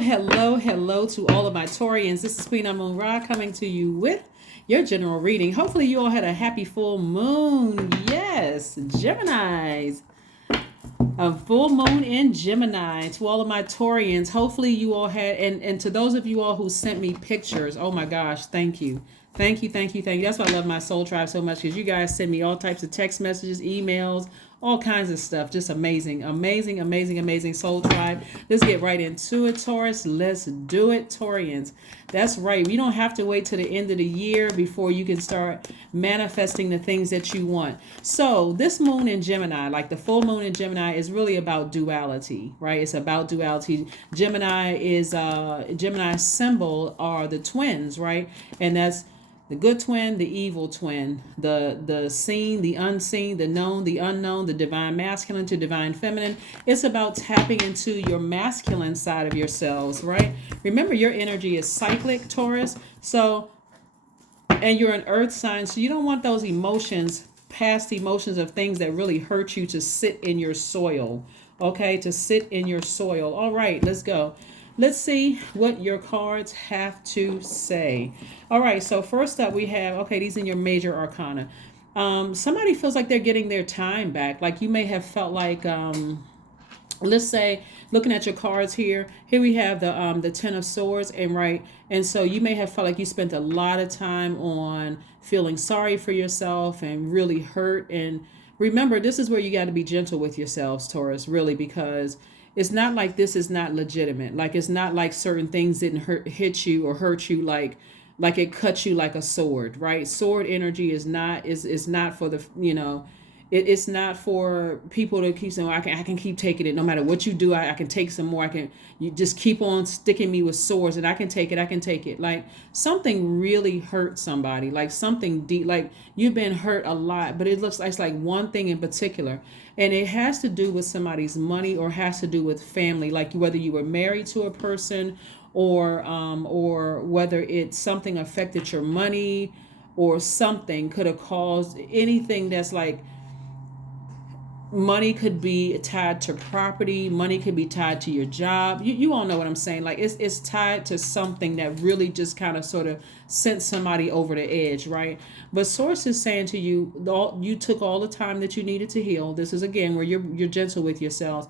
Hello to all of my Taurians. This is Queen Moon Ra coming to you with your general reading. Hopefully you all had a happy full moon. Yes, Geminis. A full moon in Gemini. To all of my Taurians, hopefully you all had, and to those of you all who sent me pictures, oh my gosh, thank you. Thank you. That's why I love my soul tribe so much, because you guys send me all types of text messages, emails, all kinds of stuff. Just amazing soul tribe. Let's get right into it, Taurus. Let's do it, Taurians. That's right. You don't have to wait till the end of the year before you can start manifesting the things that you want. So this moon in Gemini, like the full moon in Gemini, is really about duality, right? It's about duality. Gemini's symbol are the twins, right? And that's the good twin, the evil twin, the seen, the unseen, the known, the unknown, the divine masculine to divine feminine. It's about tapping into your masculine side of yourselves, right? Remember, your energy is cyclic, Taurus. So, and you're an earth sign, so you don't want those emotions, past emotions of things that really hurt you, to sit in your soil, okay? To sit in your soil. All right, let's go. Let's see what your cards have to say. All right, so first up we have, okay, these are your major arcana. Somebody feels like they're getting their time back. Like you may have felt like, let's say, looking at your cards here we have the Ten of Swords, and so you may have felt like you spent a lot of time on feeling sorry for yourself and really hurt. And remember, this is where you got to be gentle with yourselves, Taurus, really, because it's not like this is not legitimate. Like it's not like certain things didn't hit you or hurt you like it cut you like a sword, right? Sword energy is not for the, it's not for people to keep saying, I can keep taking it no matter what you do. I can take some more. You just keep on sticking me with swords and I can take it. Like something really hurt somebody, like something deep, like you've been hurt a lot, but it looks like it's like one thing in particular. And it has to do with somebody's money or has to do with family, like whether you were married to a person or whether it's something affected your money or something could have caused anything that's like, money could be tied to property. Money could be tied to your job. You all know what I'm saying. Like it's tied to something that really just kind of sort of sent somebody over the edge, right? But Source is saying to you, you took all the time that you needed to heal. This is again where you're gentle with yourselves.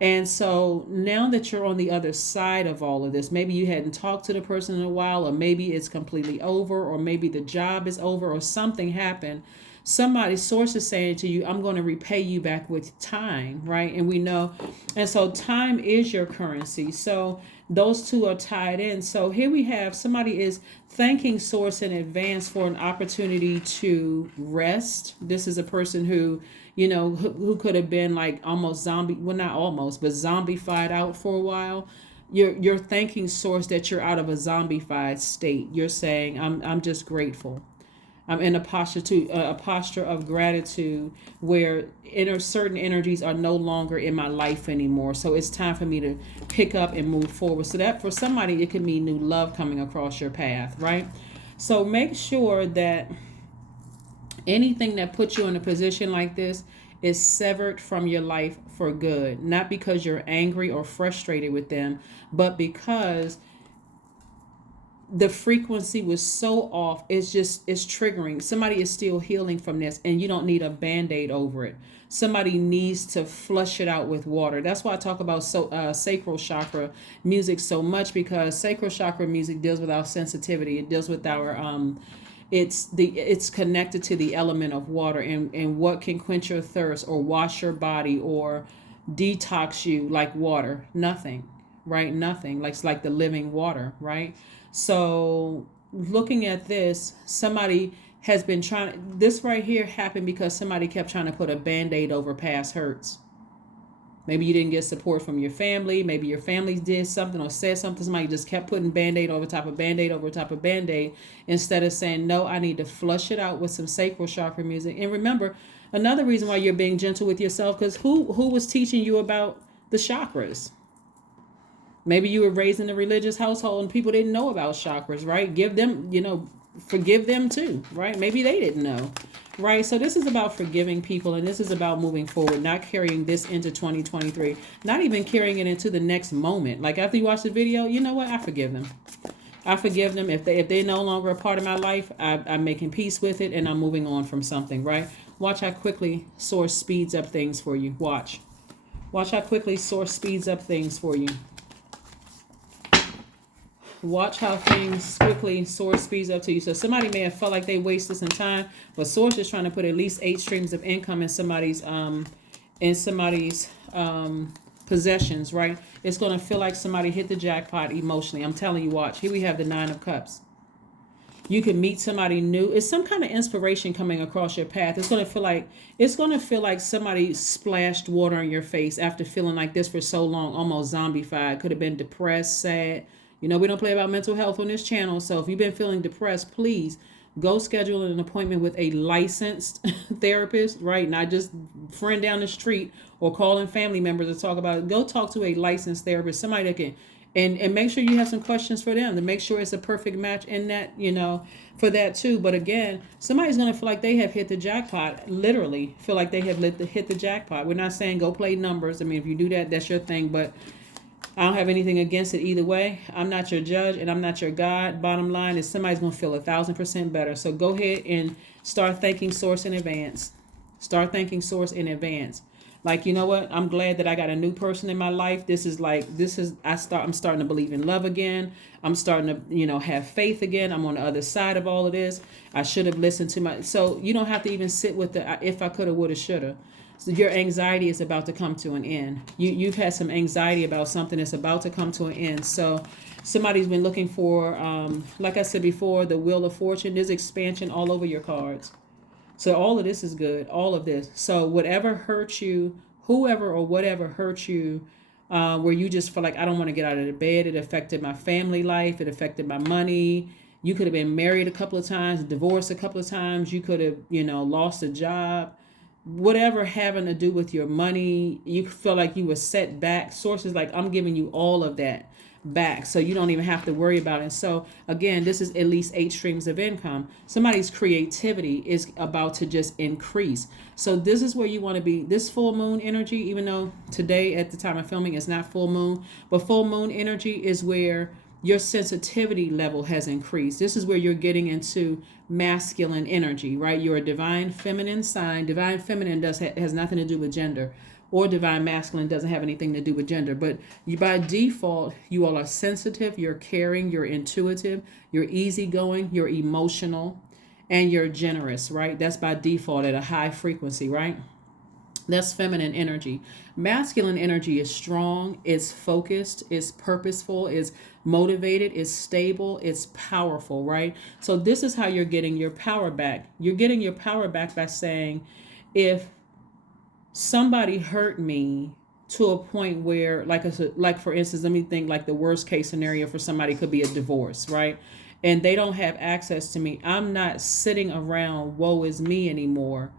And so now that you're on the other side of all of this, maybe you hadn't talked to the person in a while, or maybe it's completely over, or maybe the job is over, or something happened. Somebody's source is saying to you, I'm going to repay you back with time, right? And we know, and so time is your currency. So those two are tied in. So here we have somebody is thanking source in advance for an opportunity to rest. This is a person who, who could have been like almost zombie, well, not almost, but zombified out for a while. You're thanking source that you're out of a zombified state. You're saying, I'm just grateful. I'm in a posture of gratitude where certain energies are no longer in my life anymore. So it's time for me to pick up and move forward. So that for somebody, it could mean new love coming across your path, right? So make sure that anything that puts you in a position like this is severed from your life for good. Not because you're angry or frustrated with them, but because the frequency was so off. It's triggering. Somebody is still healing from this, and you don't need a band-aid over it. Somebody needs to flush it out with water. That's why I talk about sacral chakra music so much, because sacral chakra music deals with our sensitivity. It deals with our it's connected to the element of water and what can quench your thirst or wash your body or detox you like water. Nothing, right? Nothing. Like it's like the living water, right? So looking at this, somebody has been this right here happened because somebody kept trying to put a band-aid over past hurts. Maybe you didn't get support from your family. Maybe your family did something or said something. Somebody just kept putting band-aid over top of band-aid over top of band-aid instead of saying, no, I need to flush it out with some sacral chakra music. And remember, another reason why you're being gentle with yourself, because who was teaching you about the chakras? Maybe you were raised in a religious household and people didn't know about chakras, right? Give them, forgive them too, right? Maybe they didn't know, right? So this is about forgiving people, and this is about moving forward, not carrying this into 2023, not even carrying it into the next moment. Like after you watch the video, you know what? I forgive them. I forgive them. If they're no longer a part of my life, I'm making peace with it, and I'm moving on from something, right? Watch how quickly Source speeds up things for you. Watch. Watch how quickly Source speeds up things for you. Watch how things quickly Source speeds up to you. So somebody may have felt like they wasted some time, but Source is trying to put at least 8 streams of income in somebody's possessions, right? It's going to feel like somebody hit the jackpot emotionally. I'm telling you, watch. Here we have the 9 of Cups. You can meet somebody new. It's some kind of inspiration coming across your path. It's going to feel like somebody splashed water on your face after feeling like this for so long, almost zombified. Could have been depressed, sad. You know, we don't play about mental health on this channel. So if you've been feeling depressed, please go schedule an appointment with a licensed therapist, right? Not just friend down the street or calling family members to talk about it. Go talk to a licensed therapist, somebody that can, and make sure you have some questions for them to make sure it's a perfect match in that, you know, for that too. But again, somebody's going to feel like they have hit the jackpot, literally feel like they have hit the jackpot. We're not saying go play numbers. I mean, if you do that, that's your thing. But I don't have anything against it either way. I'm not your judge and I'm not your God. Bottom line is somebody's going to feel 1,000% better. So go ahead and start thanking Source in advance. Start thanking Source in advance. Like, you know what? I'm glad that I got a new person in my life. I'm starting to believe in love again. I'm starting to, you know, have faith again. I'm on the other side of all of this. I should have listened to so you don't have to even sit with the if I coulda, woulda, shoulda. So your anxiety is about to come to an end. You've had some anxiety about something that's about to come to an end. So somebody's been looking for, like I said before, the Wheel of Fortune. There's expansion all over your cards. So all of this is good, all of this. So whatever hurt you, whoever or whatever hurt you, where you just feel like, I don't want to get out of the bed. It affected my family life. It affected my money. You could have been married a couple of times, divorced a couple of times. You could have, you know, lost a job. Whatever having to do with your money, you feel like you were set back. Sources like, I'm giving you all of that back, so you don't even have to worry about it. So again, this is at least 8 streams of income. Somebody's creativity is about to just increase. So this is where you want to be. This full moon energy, even though today at the time of filming it's not full moon, but full moon energy is where your sensitivity level has increased. This is where you're getting into masculine energy, right? You're a divine feminine sign. Divine feminine has nothing to do with gender, or divine masculine doesn't have anything to do with gender. But by default, you all are sensitive, you're caring, you're intuitive, you're easygoing, you're emotional, and you're generous, right? That's by default at a high frequency, right? That's feminine energy. Masculine energy is strong, it's focused, it's purposeful, it's motivated, it's stable, it's powerful, right? So this is how you're getting your power back. You're getting your power back by saying, if somebody hurt me to a point where, like for instance, let me think, like the worst case scenario for somebody could be a divorce, right? And they don't have access to me. I'm not sitting around, woe is me anymore.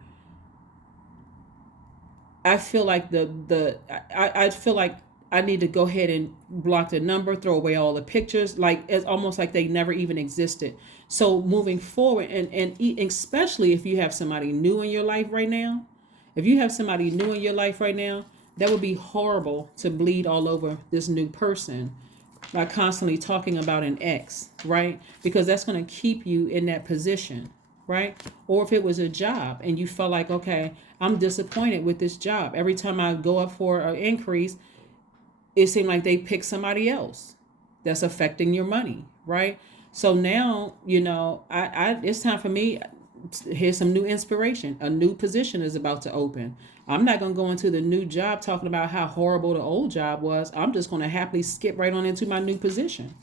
I feel like I feel like I need to go ahead and block the number, throw away all the pictures. Like it's almost like they never even existed. So moving forward, and especially if you have somebody new in your life right now, if you have somebody new in your life right now, that would be horrible to bleed all over this new person by constantly talking about an ex, right? Because that's going to keep you in that position, right? Or if it was a job and you felt like, okay, I'm disappointed with this job. Every time I go up for an increase, it seemed like they pick somebody else that's affecting your money, right? So now, you know, it's time for me. Here's some new inspiration. A new position is about to open. I'm not going to go into the new job talking about how horrible the old job was. I'm just going to happily skip right on into my new position,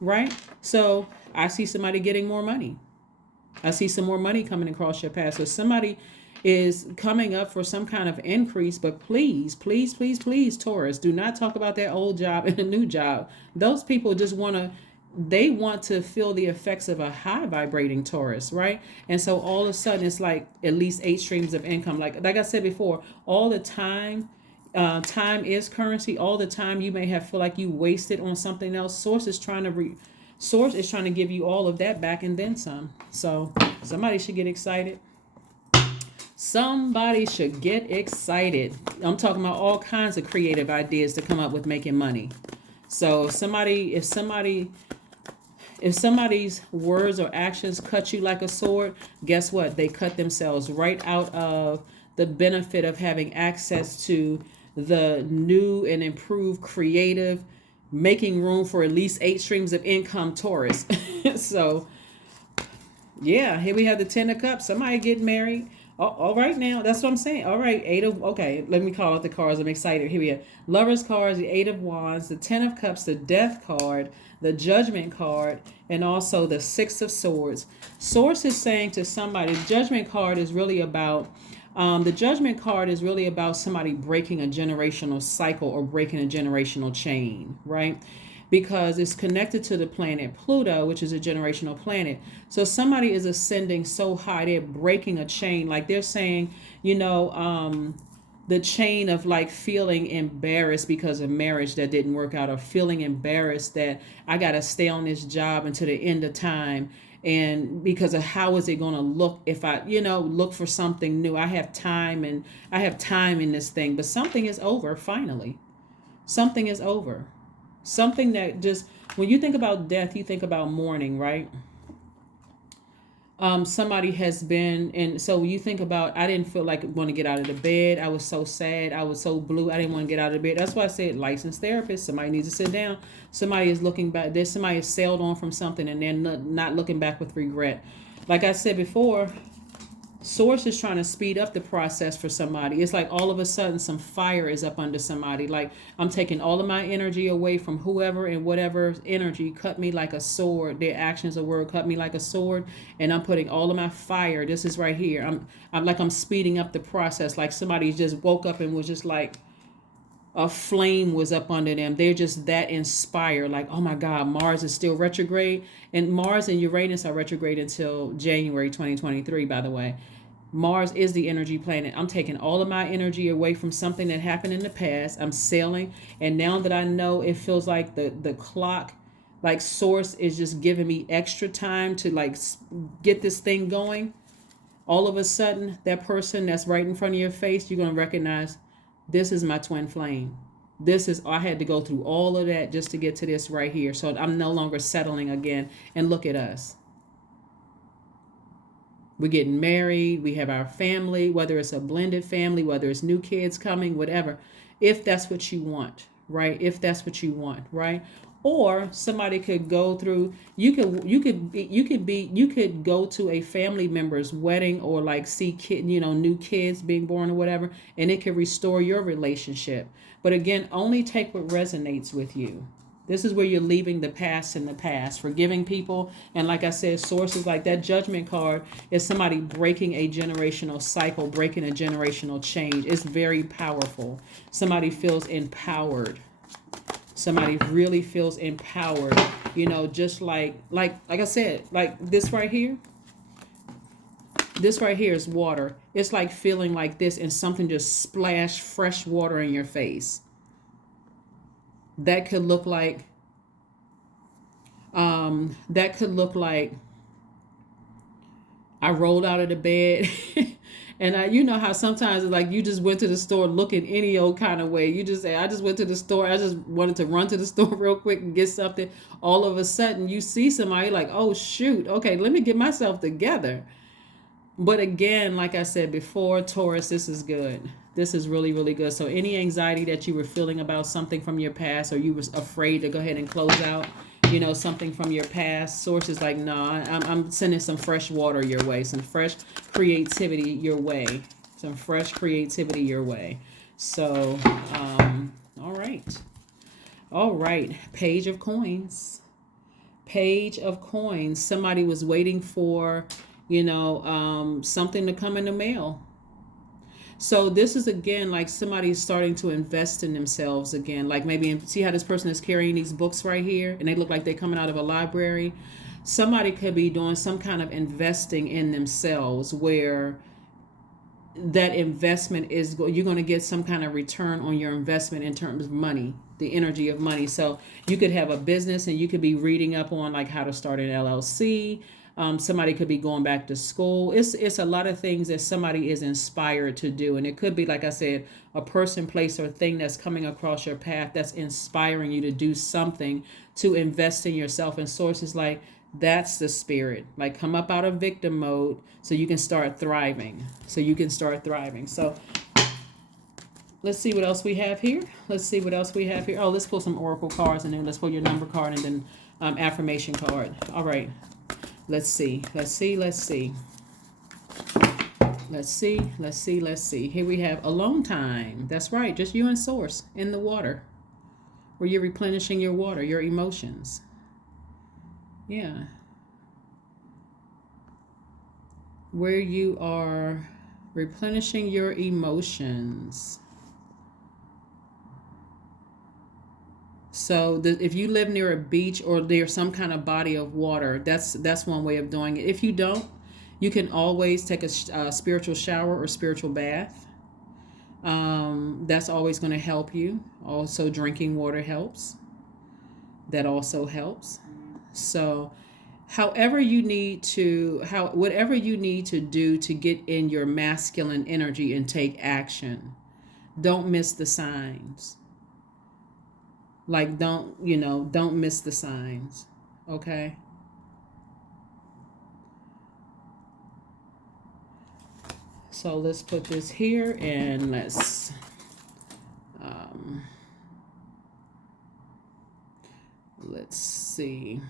right? So I see somebody getting more money. I see some more money coming across your path. So somebody is coming up for some kind of increase, but please, please, please, please, Taurus, do not talk about that old job and a new job. Those people just want to feel the effects of a high vibrating Taurus, right? And so all of a sudden it's like at least 8 streams of income. Like I said before, all the time, time is currency. All the time you may have feel like you wasted on something else. Source is trying Source is trying to give you all of that back and then some. So somebody should get excited. Somebody should get excited. I'm talking about all kinds of creative ideas to come up with making money. So if somebody's words or actions cut you like a sword, guess what? They cut themselves right out of the benefit of having access to the new and improved creative, making room for at least 8 streams of income Taurus. So yeah, here we have the 10 of Cups. Somebody get married. All right now, that's what I'm saying. All right, okay, let me call out the cards. I'm excited. Here we have Lovers cards, the 8 of Wands, the 10 of Cups, the Death card, the Judgment card, and also the 6 of Swords. Source is saying to somebody, the Judgment card is really about somebody breaking a generational cycle or breaking a generational chain, right? Because it's connected to the planet Pluto, which is a generational planet. So somebody is ascending so high, they're breaking a chain. Like they're saying, the chain of like feeling embarrassed because of marriage that didn't work out, or feeling embarrassed that I got to stay on this job until the end of time. And because of how is it going to look if I, look for something new. I have time in this thing, but something is over finally. Something is over. Something that just, when you think about death, you think about mourning, right? Somebody has been, and so when you think about, I didn't feel like want to get out of the bed. I was so sad. I was so blue. I didn't want to get out of the bed. That's why I said licensed therapist. Somebody needs to sit down. Somebody is looking back. There's somebody has sailed on from something and they're not looking back with regret. Like I said before, Source is trying to speed up the process for somebody. It's like all of a sudden some fire is up under somebody. Like I'm taking all of my energy away from whoever and whatever energy cut me like a sword. Their actions or word cut me like a sword. And I'm putting all of my fire. This is right here. I'm speeding up the process. Like somebody just woke up and was just like a flame was up under them. They're just that inspired. Like, oh my God, Mars is still retrograde. And Mars and Uranus are retrograde until January 2023, by the way. Mars is the energy planet. I'm taking all of my energy away from something that happened in the past. I'm sailing. And now that I know, it feels like the clock, like Source is just giving me extra time to like get this thing going. All of a sudden, that person that's right in front of your face, you're going to recognize, this is my twin flame. I had to go through all of that just to get to this right here. So I'm no longer settling again. And look at us. We're getting married. We have our family, whether it's a blended family, whether it's new kids coming, whatever. If that's what you want, right? If that's what you want, right? Or somebody could go through, you could go to a family member's wedding or like see new kids being born or whatever, and it could restore your relationship. But again, only take what resonates with you. This is where you're leaving the past in the past, forgiving people. And like I said, sources like that Judgment card is somebody breaking a generational cycle, breaking a generational change. It's very powerful. Somebody feels empowered. Somebody really feels empowered, just like I said, like this right here. This right here is water. It's like feeling like this and something just splashed fresh water in your face. That could look like, I rolled out of the bed and you know how sometimes it's like you just went to the store looking any old kind of way. You just say, I just went to the store. I just wanted to run to the store real quick and get something. All of a sudden you see somebody like, oh shoot, okay, let me get myself together. But again, like I said before, Taurus, this is good. This is really, really good. So any anxiety that you were feeling about something from your past, or you was afraid to go ahead and close out, something from your past, Source is like, no, I'm sending some fresh water your way, some fresh creativity your way, So, all right. Page of Coins. Somebody was waiting for, something to come in the mail. So this is again like somebody's starting to invest in themselves again. Like maybe see how this person is carrying these books right here and they look like they're coming out of a library. Somebody could be doing some kind of investing in themselves where that investment is you're going to get some kind of return on your investment in terms of money, the energy of money. So you could have a business and you could be reading up on like how to start an LLC. Somebody could be going back to school. It's a lot of things that somebody is inspired to do, and it could be, like I said, a person, place, or thing that's coming across your path that's inspiring you to do something, to invest in yourself. And sources like, that's the spirit. Like, come up out of victim mode so you can start thriving. So let's see what else we have here. Oh, let's pull some oracle cards, and then let's pull your number card, and then affirmation card. All right. Let's see. Here we have alone time. That's right. Just you and source in the water, where you're replenishing your water, your emotions. Yeah. Where you are replenishing your emotions. So if you live near a beach or there's some kind of body of water, that's one way of doing it. If you don't, you can always take a spiritual shower or spiritual bath. That's always going to help you. Also, drinking water helps. That also helps. So whatever you need to do to get in your masculine energy and take action, don't miss the signs. Like, don't miss the signs. Okay. So let's put this here, and let's see.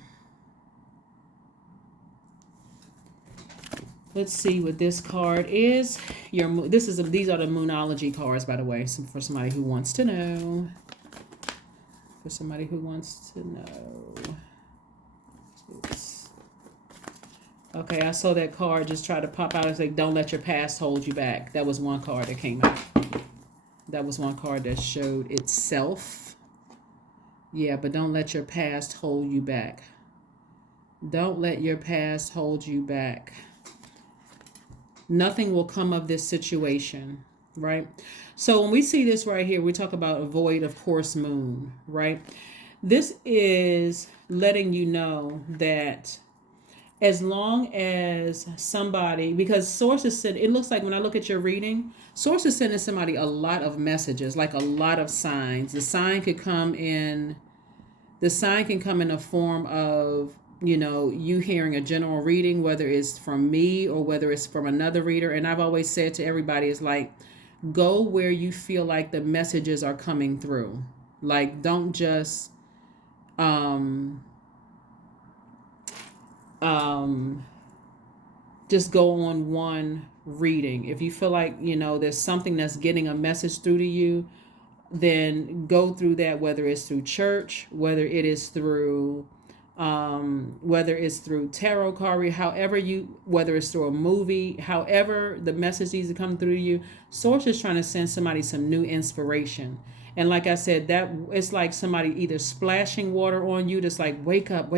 Let's see what this card is. These are the Moonology cards, by the way, for somebody who wants to know. Oops. Okay, I saw that card just try to pop out and say, don't let your past hold you back. That was one card that came out. That was one card that showed itself. Yeah, but don't let your past hold you back. Don't let your past hold you back. Nothing will come of this situation, right? So when we see this right here, we talk about a void of course moon, right? This is letting you know that as long as somebody, because sources said, it looks like when I look at your reading, sources sending somebody a lot of messages, like a lot of signs. The sign can come in the form of, you hearing a general reading, whether it's from me or whether it's from another reader. And I've always said to everybody, it's like, go where you feel like the messages are coming through. Like, don't just just go on one reading. If you feel like, there's something that's getting a message through to you, then go through that, whether it's through church, whether it's through tarot card, whether it's through a movie, however the message needs to come through to you. Source is trying to send somebody some new inspiration. And like I said, that it's like somebody either splashing water on you, that's like, wake up.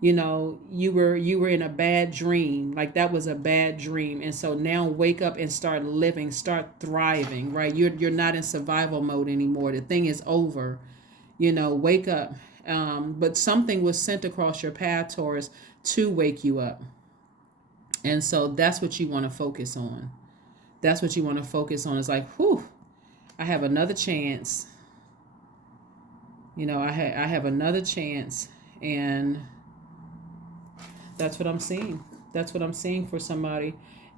You were in a bad dream. Like, that was a bad dream. And so now wake up and start living, start thriving, right? You're not in survival mode anymore. The thing is over. Wake up. But something was sent across your path, Taurus, to wake you up. And so that's what you want to focus on. It's like, whew, I have another chance. I have another chance. And that's what I'm seeing. That's what I'm seeing for somebody.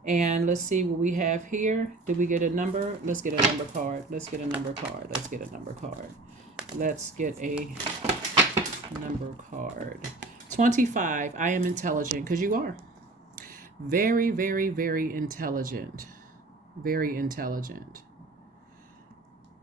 And let's see what we have here. Did we get a number? Let's get a number card. Let's get a number card. Let's get a number card. 25. I am intelligent, because you are. Very, very, very intelligent. Very intelligent.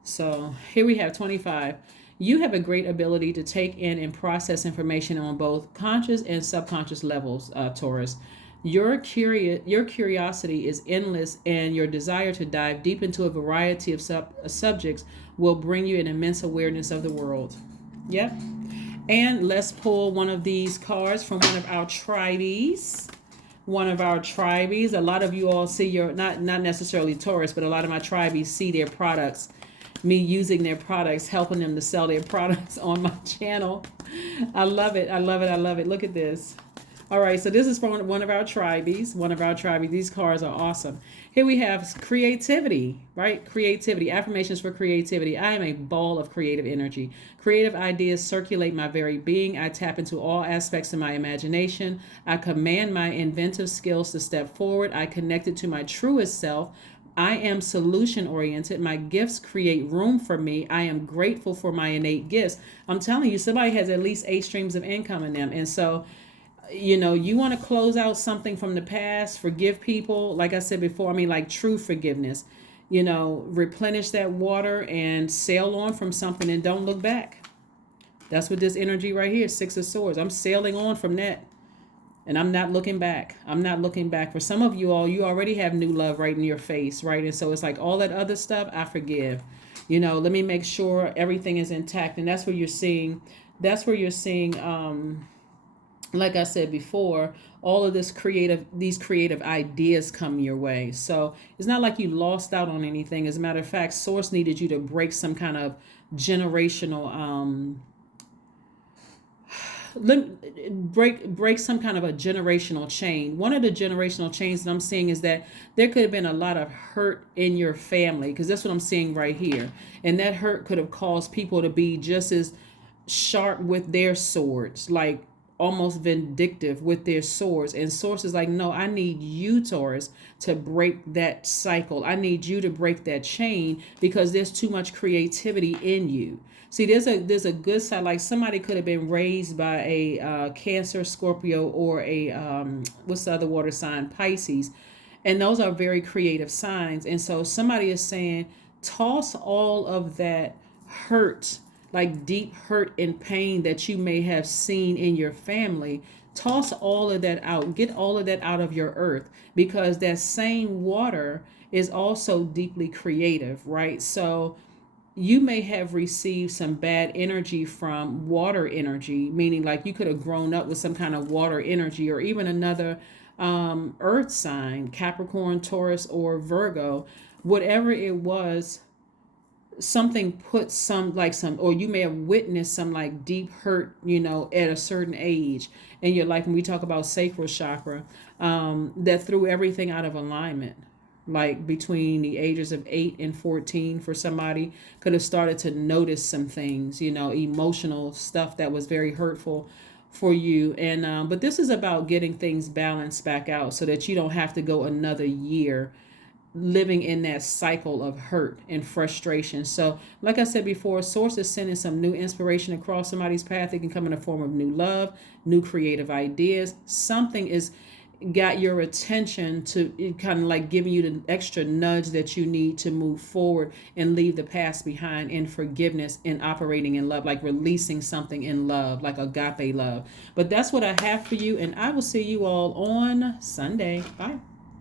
So here we have 25. You have a great ability to take in and process information on both conscious and subconscious levels, Taurus. Your curiosity is endless, and your desire to dive deep into a variety of subjects will bring you an immense awareness of the world. Yep. And let's pull one of these cards from one of our tribees. one of our tribees. A lot of you all see your, not necessarily Taurus, but a lot of my tribees see their products, me using their products, helping them to sell their products on my channel. I love it. I love it. I love it. Look at this. All right, so this is from one of our tribees. One of our tribees. These cards are awesome. Here we have creativity, right? Creativity. Affirmations for creativity. I am a ball of creative energy. Creative ideas circulate my very being. I tap into all aspects of my imagination. I command my inventive skills to step forward. I connect it to my truest self. I am solution oriented. My gifts create room for me. I am grateful for my innate gifts. I'm telling you, somebody has at least 8 streams of income in them. And so, you know, you want to close out something from the past, forgive people. Like I said before, I mean, like true forgiveness, you know, replenish that water and sail on from something and don't look back. That's what this energy right here, 6 of Swords. I'm sailing on from that. And I'm not looking back. I'm not looking back. For some of you all, you already have new love right in your face, right? And so it's like all that other stuff, I forgive. You know, let me make sure everything is intact. And that's where you're seeing, like I said before, all of these creative ideas come your way. So it's not like you lost out on anything. As a matter of fact, Source needed you to break some kind of generational break some kind of a generational chain. One of the generational chains that I'm seeing is that there could have been a lot of hurt in your family, because that's what I'm seeing right here. And that hurt could have caused people to be just as sharp with their swords, like almost vindictive with their swords. And Source is like, no, I need you, Taurus, to break that cycle. I need you to break that chain, because there's too much creativity in you. See, there's a good side. Like somebody could have been raised by a Cancer, Scorpio, or a what's the other water sign, Pisces, and those are very creative signs. And so somebody is saying, toss all of that hurt, like deep hurt and pain that you may have seen in your family. Toss all of that out. Get all of that out of your earth, because that same water is also deeply creative, right? So you may have received some bad energy from water energy, meaning like you could have grown up with some kind of water energy, or even another earth sign, Capricorn, Taurus, or Virgo, whatever it was. Something put or you may have witnessed some like deep hurt, you know, at a certain age in your life. When we talk about sacral chakra, that threw everything out of alignment. Like between the ages of 8 and 14, for somebody could have started to notice some things, you know, emotional stuff that was very hurtful for you. And but this is about getting things balanced back out, so that you don't have to go another year living in that cycle of hurt and frustration. So like I said before, Source is sending some new inspiration across somebody's path. It can come in the form of new love, new creative ideas. Something is got your attention to kind of like giving you the extra nudge that you need to move forward and leave the past behind in forgiveness and operating in love, like releasing something in love, like agape love. But that's what I have for you, and I will see you all on Sunday. Bye.